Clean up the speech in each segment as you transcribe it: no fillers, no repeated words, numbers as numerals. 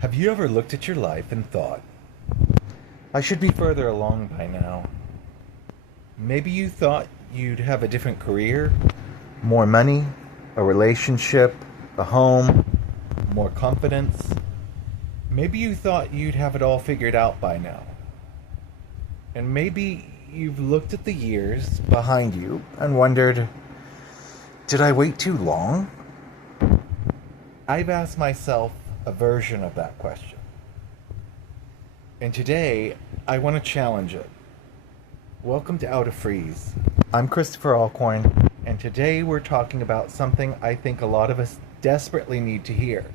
Have you ever looked at your life and thought, I should be further along by now? Maybe you thought you'd have a different career, more money, a relationship, a home, more confidence. Maybe you thought you'd have it all figured out by now. And maybe you've looked at the years behind you and wondered, did I wait too long? I've asked myself a version of that question. And today, I want to challenge it. Welcome to Out of Freeze. I'm Christopher Allcorn, and today we're talking about something I think a lot of us desperately need to hear.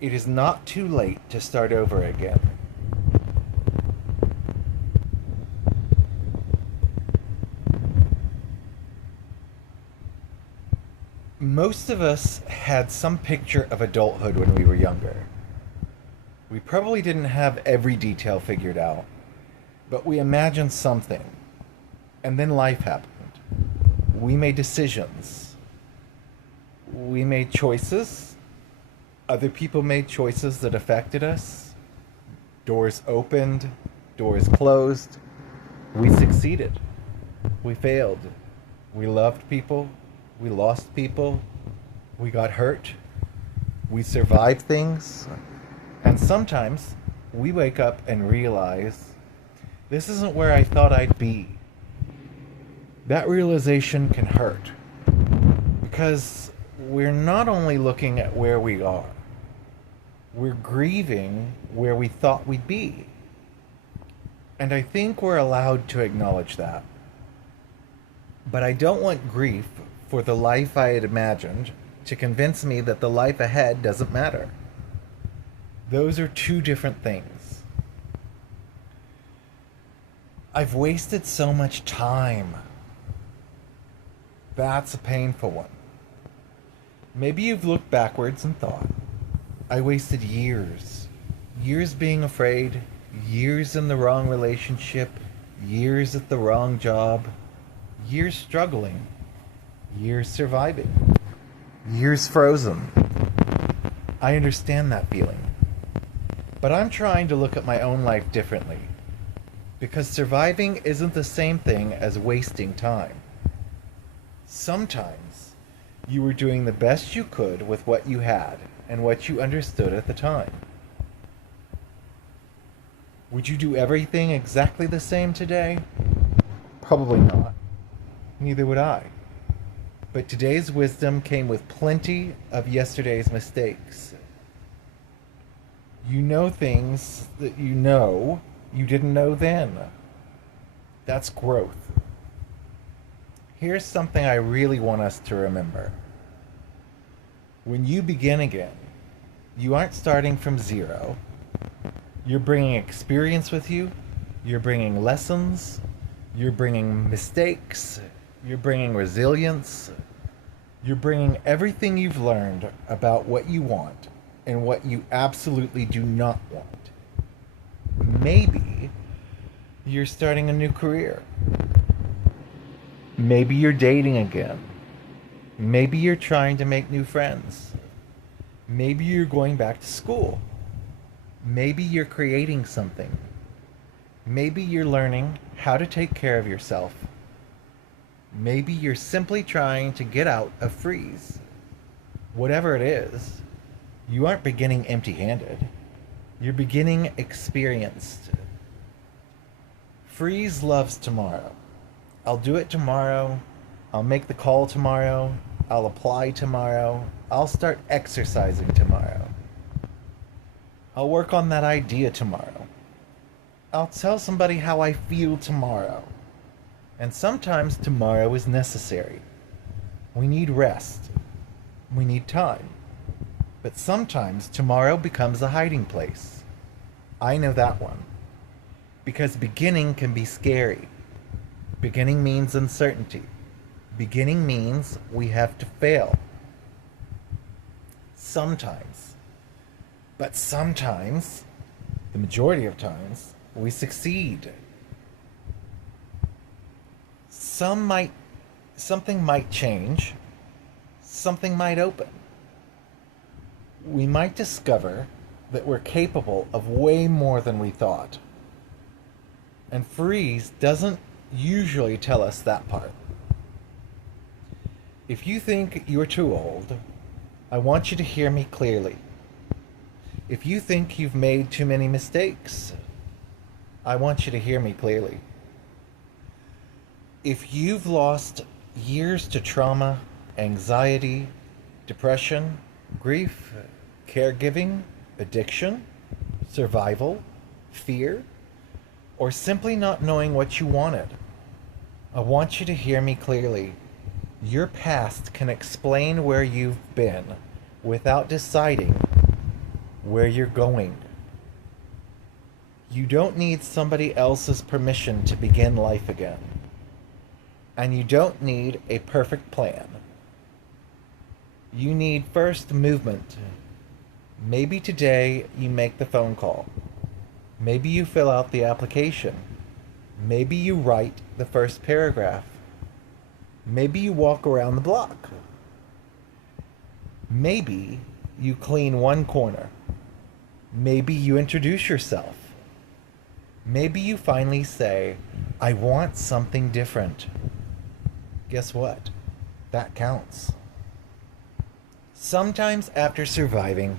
It is not too late to start over again. Most of us had some picture of adulthood when we were younger. We probably didn't have every detail figured out, but we imagined something. And then life happened. We made decisions. We made choices. Other people made choices that affected us. Doors opened, doors closed. We succeeded. We failed. We loved people. We lost people. We got hurt. We survived things. And sometimes we wake up and realize this isn't where I thought I'd be. That realization can hurt because we're not only looking at where we are, we're grieving where we thought we'd be. And I think we're allowed to acknowledge that. But I don't want grief for the life I had imagined to convince me that the life ahead doesn't matter. Those are two different things. I've wasted so much time. That's a painful one. Maybe you've looked backwards and thought, I wasted years. Years being afraid, years in the wrong relationship, years at the wrong job, years struggling, years surviving, years frozen. I understand that feeling. But I'm trying to look at my own life differently. Because surviving isn't the same thing as wasting time. Sometimes you were doing the best you could with what you had and what you understood at the time. Would you do everything exactly the same today? Probably not. Neither would I. But today's wisdom came with plenty of yesterday's mistakes. You know things that you didn't know then. That's growth. Here's something I really want us to remember. When you begin again, you aren't starting from zero. You're bringing experience with you. You're bringing lessons. You're bringing mistakes. You're bringing resilience. You're bringing everything you've learned about what you want and what you absolutely do not want. Maybe you're starting a new career. Maybe you're dating again. Maybe you're trying to make new friends. Maybe you're going back to school. Maybe you're creating something. Maybe you're learning how to take care of yourself. Maybe you're simply trying to get out of freeze. Whatever it is, you aren't beginning empty-handed. You're beginning experienced. Freeze loves tomorrow. I'll do it tomorrow. I'll make the call tomorrow. I'll apply tomorrow. I'll start exercising tomorrow. I'll work on that idea tomorrow. I'll tell somebody how I feel tomorrow. And sometimes tomorrow is necessary. We need rest. We need time. But sometimes tomorrow becomes a hiding place. I know that one. Because beginning can be scary. Beginning means uncertainty. Beginning means we have to fail. Sometimes. But sometimes, the majority of times, we succeed. Something might change. Something might open. we might discover that we're capable of way more than we thought. And freeze doesn't usually tell us that part. If you think you're too old, I want you to hear me clearly. If you think you've made too many mistakes, I want you to hear me clearly. If you've lost years to trauma, anxiety, depression, grief, caregiving, addiction, survival, fear, or simply not knowing what you wanted, I want you to hear me clearly. Your past can explain where you've been without deciding where you're going. You don't need somebody else's permission to begin life again. And you don't need a perfect plan. You need first movement. Maybe today you make the phone call. Maybe you fill out the application. Maybe you write the first paragraph. Maybe you walk around the block. Maybe you clean one corner. Maybe you introduce yourself. Maybe you finally say, I want something different. Guess what? That counts. Sometimes after surviving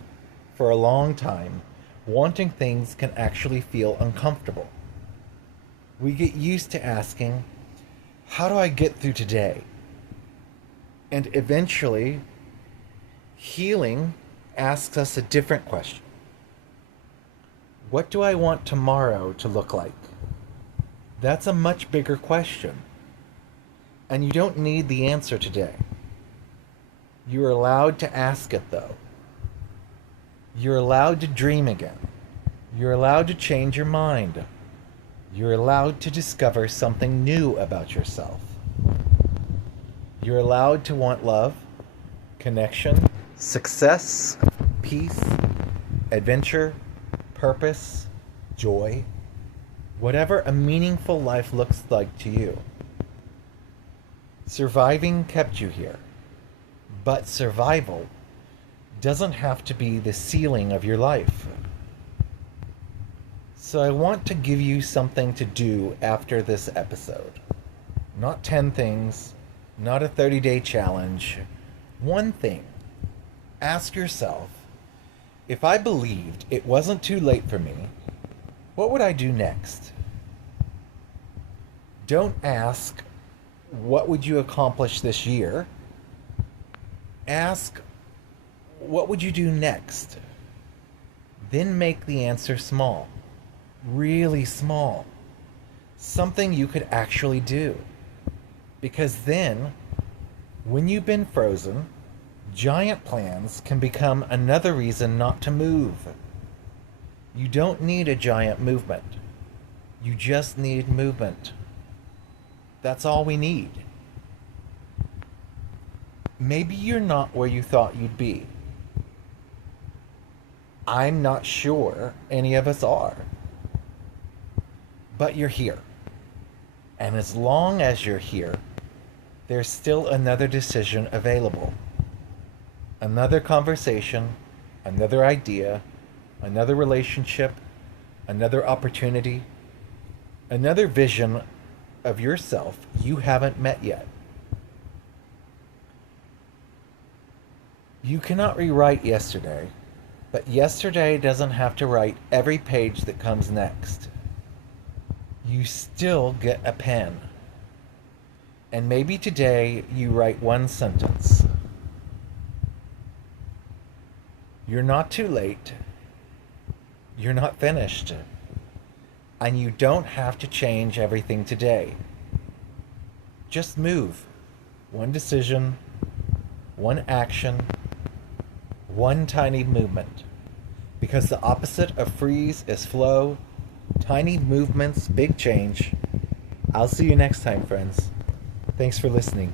for a long time, wanting things can actually feel uncomfortable. We get used to asking, how do I get through today? And eventually, healing asks us a different question. What do I want tomorrow to look like? That's a much bigger question. And you don't need the answer today. You're allowed to ask it, though. You're allowed to dream again. You're allowed to change your mind. You're allowed to discover something new about yourself. You're allowed to want love, connection, success, peace, adventure, purpose, joy, whatever a meaningful life looks like to you. Surviving kept you here, but survival doesn't have to be the ceiling of your life. So I want to give you something to do after this episode. Not 10 things, not a 30-day challenge. One thing. Ask yourself, if I believed it wasn't too late for me, what would I do next? Don't ask, what would you accomplish this year? Ask, what would you do next? Then make the answer small. Really small. Something you could actually do. Because then, when you've been frozen, giant plans can become another reason not to move. You don't need a giant movement. You just need movement. That's all we need. Maybe you're not where you thought you'd be. I'm not sure any of us are. But you're here. And as long as you're here, there's still another decision available. Another conversation, another idea, another relationship, another opportunity, another vision of yourself you haven't met yet. You cannot rewrite yesterday, but yesterday doesn't have to write every page that comes next. You still get a pen. And maybe today you write one sentence. You're not too late. You're not finished. And you don't have to change everything today. Just move. One decision, one action, one tiny movement. Because the opposite of freeze is flow. Tiny movements, big change. I'll see you next time, friends. Thanks for listening.